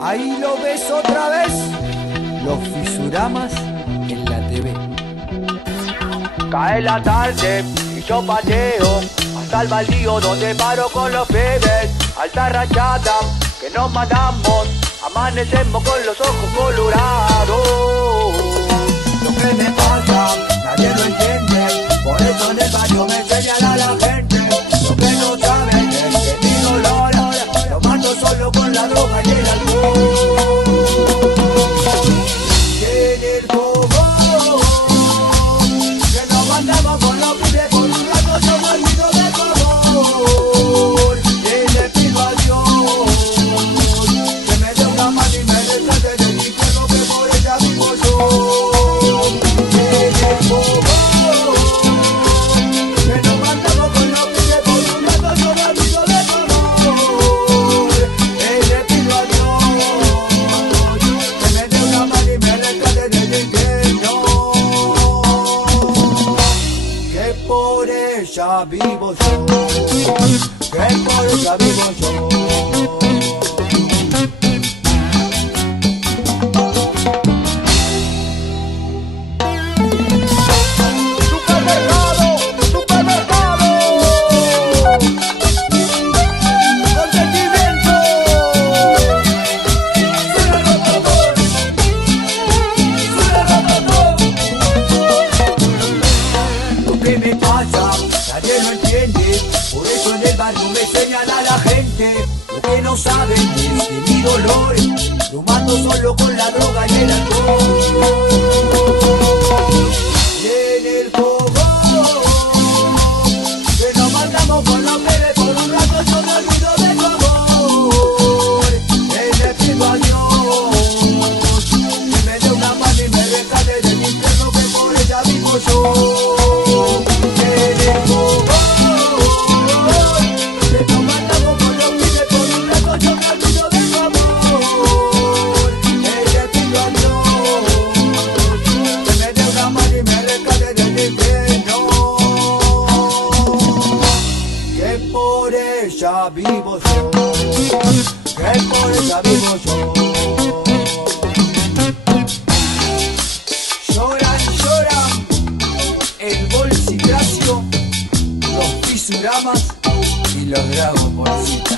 Ahí lo ves otra vez, los fisuramas en la TV. Cae la tarde y yo pateo hasta el baldío donde paro con los pibes. Alta rachata que nos matamos, amanecemos con los ojos colorados. Lo que me pasa, nadie lo entiende, por eso en el barrio me señala la gente. Lo que no saben es que mi dolor lo mato solo con la droga y el alcohol. Y en el fogón, que nos mandamos con los pibes por un rato, yo me olvido de favor. Y le pido a Dios que me dé una mano y me rescate del infierno, que por ella vivo yo. Vivo yo, que por ella vivo yo. Nadie lo entiende, por eso en el barrio me señala la gente. Lo que no saben es que mi dolor lo mato solo con la droga y el alcohol. Y en el fogón, que nos mandamos con los pibes por un rato, yo me olvido de tu amor. Y le pido a Dios que me dé una mano y me rescate del infierno, que por ella vivo yo. Ya vivo yo, que por ella vivo yo. Lloran, lloran el bolsitracio, los fisuramas y los dragos por cita.